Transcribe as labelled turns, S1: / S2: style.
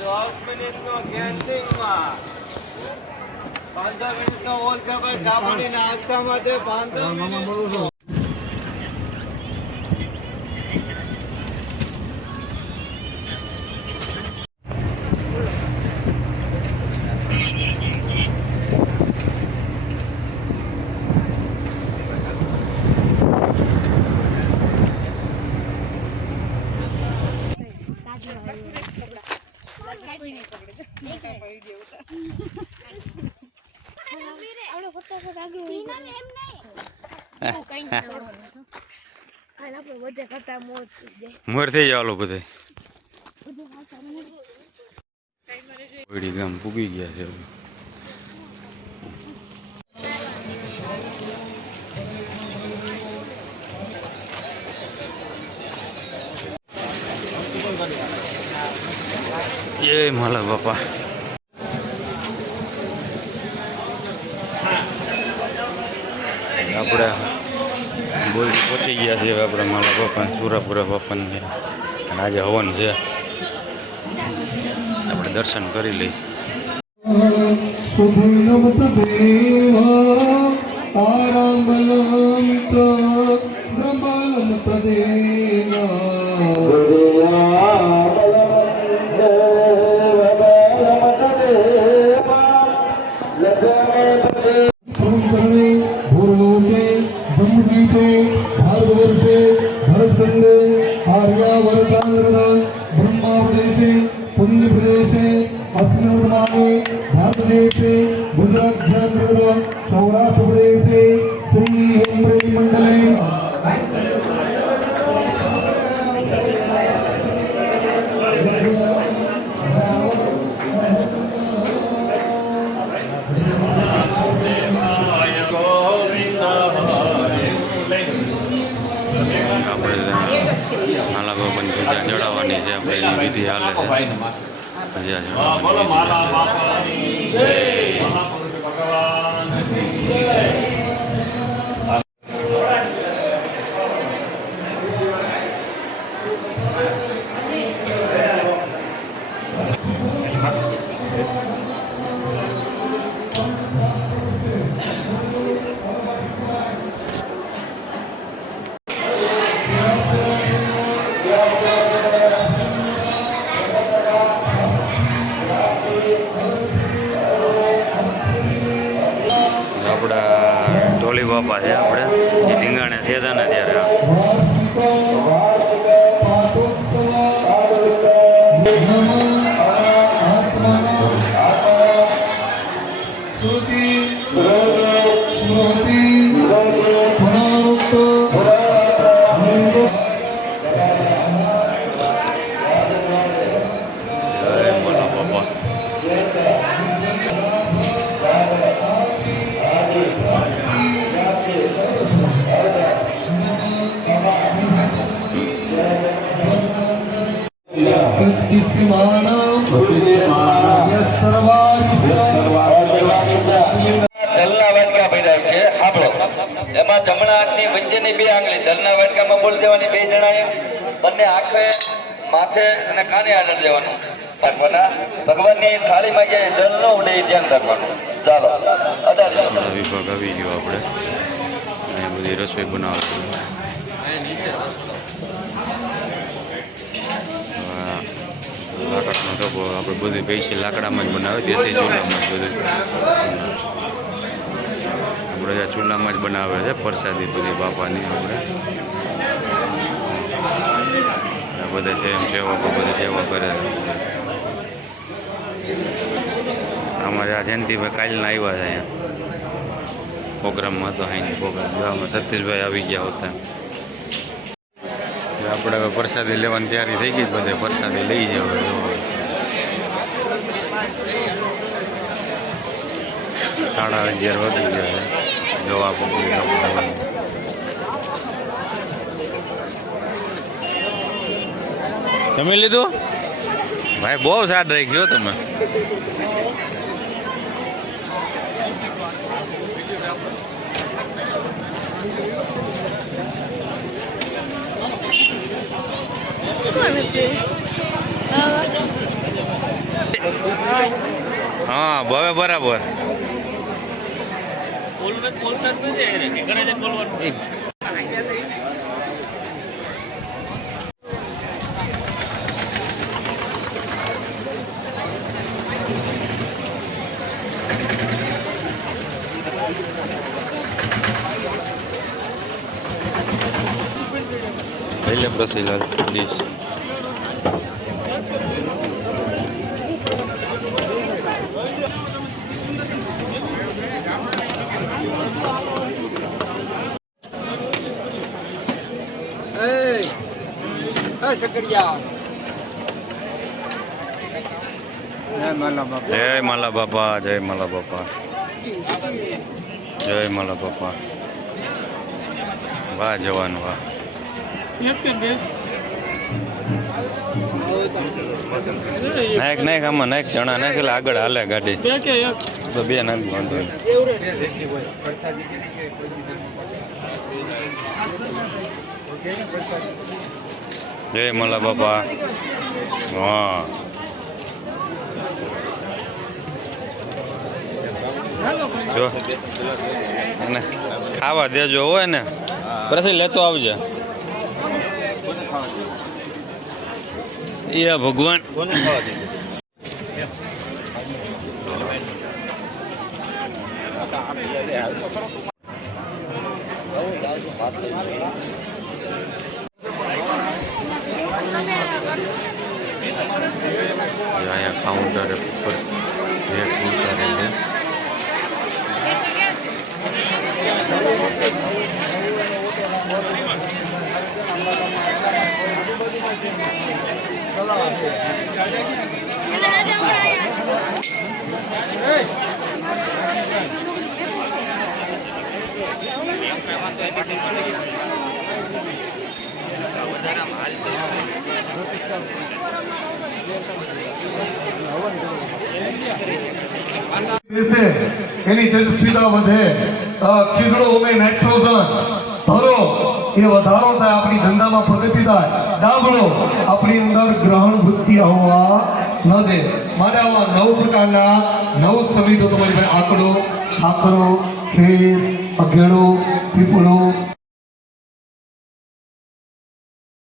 S1: દસ મિનિટનો કેન્ટીનમાં પાંચસો મિનિટનો ઓલ છે ભાઈ ચા નાસ્તા માટે પાંચસો મિનિટ
S2: મોર થઈ જવાલો બધે. ગામ પૂગી ગયા છે જય માલા બાપા. આપણે બોલ પહોંચી ગયા છે આપણે માલા બાપા સુરાપુરા બાપાને આજે હવન છે. આપણે દર્શન કરી લઈએ.
S3: શુભનમત आर्यावर्ताङ्गण ब्रह्माप्रदेशे पुण्यप्रदेशे अस्मिन् वर्तमाने भारतदेशे गुजरात्यान्तर्गत सौराष्ट्रप्रदेशे श्री हेम्ब्रै मण्डले
S2: આપણે માલા બાપાની પૂજા ચડાવવાની છે આપણે એની વિધિ હાલે છે. પૂજા ચડાવવાની હાલે છે. આપણા એ ધીંગાણે થયા ને
S4: એમાં જમણા હાથની વચ્ચેની બે આંગળી જલના વાટકામાં બોલી દેવાની બે જણાએ બંને આંખે માથે અને કાને આદર દેવાનું રાખવાના ભગવાનની થાળીમાં ક્યાંય જલ ન ઉડે ધ્યાન રાખવાનું ચાલો અડાડી
S2: વિભાગ આવી ગયો આપણે બધી રસોઈ બનાવવાની લાકડાનો ડબ્બો આપણે બધી પૈસી લાકડામાં જ બનાવે દેશી ચૂલામાં જ બધું. આપણે ચૂલામાં જ બનાવે છે પ્રસાદી બધી બાપાની આપણે. બધા છે એમ સેવકો બધી સેવા કરે અમારે આ જયંતિભાઈ કાલના આવ્યા છે અહીંયા. પ્રોગ્રામમાં હતો અહીંની પ્રોગ્રામ. સતીશભાઈ આવી ગયા હતા. આપણે હવે પ્રસાદી લેવાની તૈયારી થઈ ગઈ બધે પ્રસાદી લઈ જાય હવે જો. સાડા અગિયાર વાગી ગયા છે જવા તમે લીધું? ભાઈ બહુ સાડ રહી ગયો તમે હા હવે બરાબર Dale la plaza y la lista. જય માલા બાપા. જય માલા બાપા જય માલા બાપા. વાહ જવાન વાહ. નાયક નાયક આમાં નાયક જણા નાયક એટલે આગળ હાલે ગાડી. તો બે નાખ વાંધો નહીં. જય મલા બાપા. હા જો. ને ખાવા દેજો હોય ને. પછી લેતો આવજે. એ ભગવાન.
S1: ખાવા
S2: અહીંયા કાઉન્ટર ઉપર ભેટ ઉતારે છે
S3: દેશે એની તેજસ્વીતા વધે અ, ઉમે નાઇટ્રોજન ધરો એ વધારો થાય આપણી ધંધામાં પ્રગતિ થાય. ડાબળો આપણી અંદર ગ્રહણ વૃત્તિ આવવા ન દે. માટે આવા નવ પ્રકારના નવ સમિતો તમારી પાસે આંકડો આકરો ખેર અઘેડો પીપળો